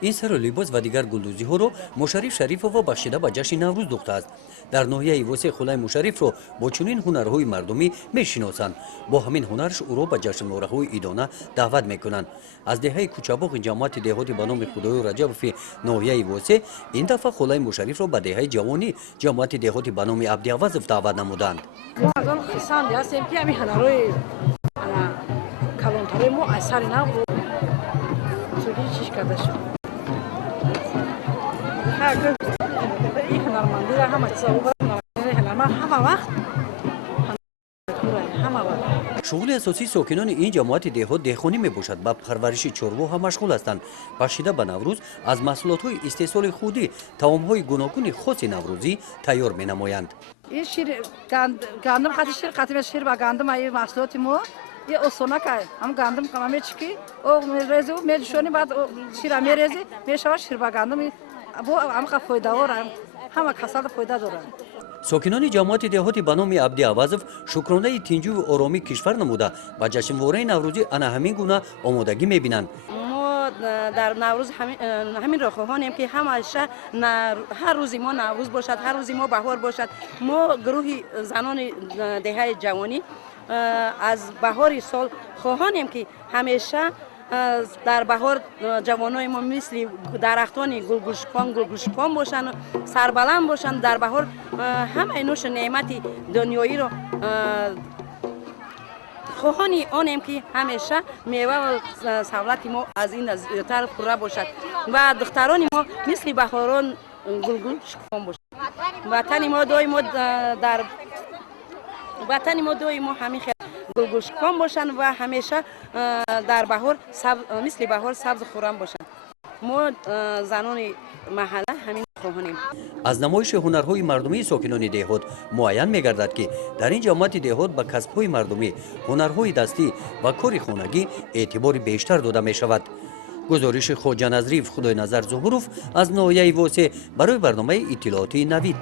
این سر لباس و دیگر گلدوزی‌ها رو مشرف شریفووا بخشیده به جشن نوروز دوخته است. در ناحیه واسه خلای مشرف رو با چنین هنرهای مردمی میشناسند. با همین هنرش او رو به جشنواره‌های ایدانه دعوت میکنند. از دهه کوچابوق جماعت دهاتی به نام خدای رجب ناحیه واسه این دفعه خلای مشرف رو به دهه جوانی جماعت دهاتی به نام عبدی‌عوض دعوت نمودند. ما از آن خیسان هستیم که همین هنرهای کلانتری ما اثر نبود. چیزی چیش کرده شد. این هنرمندی را همه چیز رو هنرمند همه وقت شغل اساسی ساکنان این جماعت دهات دهخانی می باشد. به پرورش چروا هم مشغول هستند. بخشیده به نوروز از محصولات های استحصال خودی طعام های گوناگون خاص نوروزی تیار می نمایند. این شیر گندم خاطر شیر قطعه شیر با گندم ای محصولات ما یه اصلا که هم گندم کامل چکی او میرزه و میشونی بعد شیر میرزه میشه شیر با گندم بو هم فایده داره همه کسات فایده داره. ساکنان جماعت دهاتی به نام عبدی‌عوض شکرانه تنجو و آرامی کشور نموده و جشنواره نوروزی آن همین گونه آمادگی می‌بینند. ما در نوروز همین را خواهانیم که همیشه هر روزی ما نوروز باشد، هر روزی ما بهار باشد. ما گروه زنان دهه جوانی از بهار سال خواهانیم که همیشه در بهار جوانای ما مثل درختان گلگوشکان باشند، سربلند باشند. در بهار همه نوش نعمت دنیایی رو خواهانی آنیم که همیشه میوه و سهولت ما از این زیادتر پوره باشد و دختران ما مثل بهاران گلگوشکان باشند. وطن ما دای ما همین خیلی گلگوشکان باشند و همیشه در بهار مثل بهار سبز خورم باشند. ما زنان محله همین خواهانیم. از نمایش هنرهای مردمی ساکنان دهات معین می‌گردد که در این جماعت دهات به کسب‌های مردمی، هنرهای دستی و کار خانگی اعتبار بیشتر داده می‌شود. گزارش خواجه نظریف خدای نظر ظهوروف از ناحیه واسه برای برنامه اطلاعاتی نوید.